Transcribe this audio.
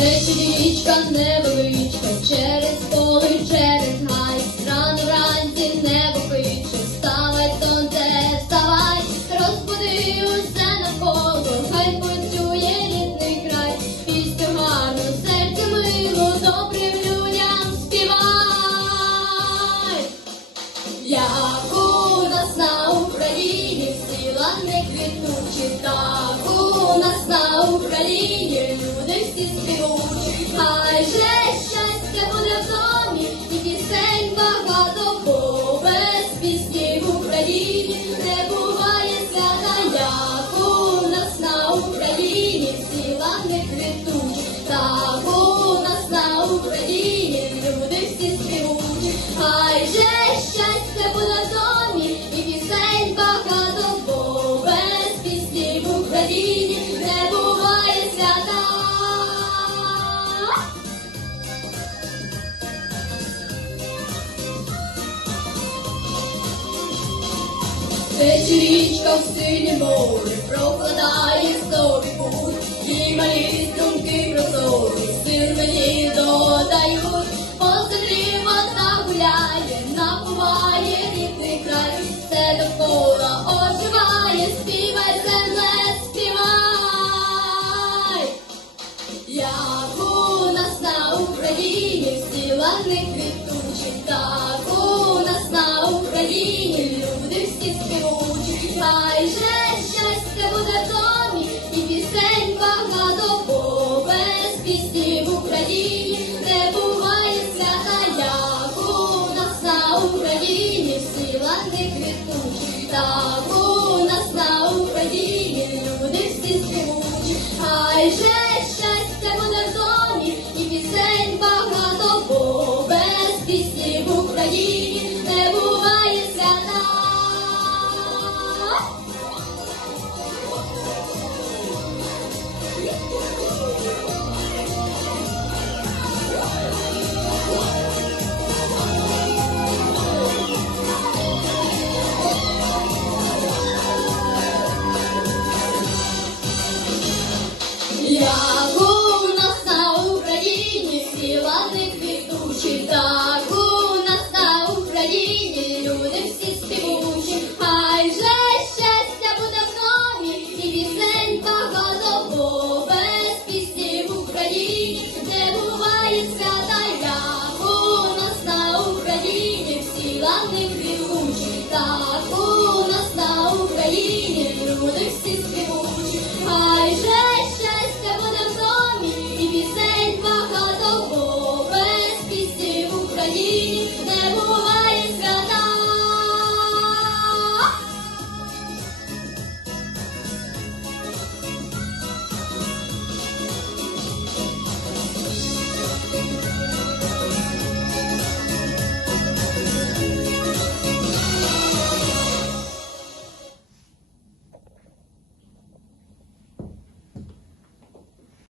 Речі річка невеличка, через поле, через гай, рано вранці небо пиче, вставай, сонце, вставай, розбуди усе навколо, хай почує рідний край, пісню гарну, серце мило, добрим людям співай, як у нас на Україні сила не квітучі та. але щастя буде в домі, і пісень багато бо без Україні не буває свята, як у нас на Україні, всі лани квітуть, так у нас на Україні. Тече річка в синє море, прокладає собі путь, і малі думки прозорі, сил мені додають, по землі вода гуляє, напуває рідний край, все довкола оживає, співай, земле, співай. Як у нас на Україні всі лани квітучі, так Хай же щастя буде в домі і пісень багато бо без пісні в Україні не буває свята, як у нас на Україні всі лани квітуть.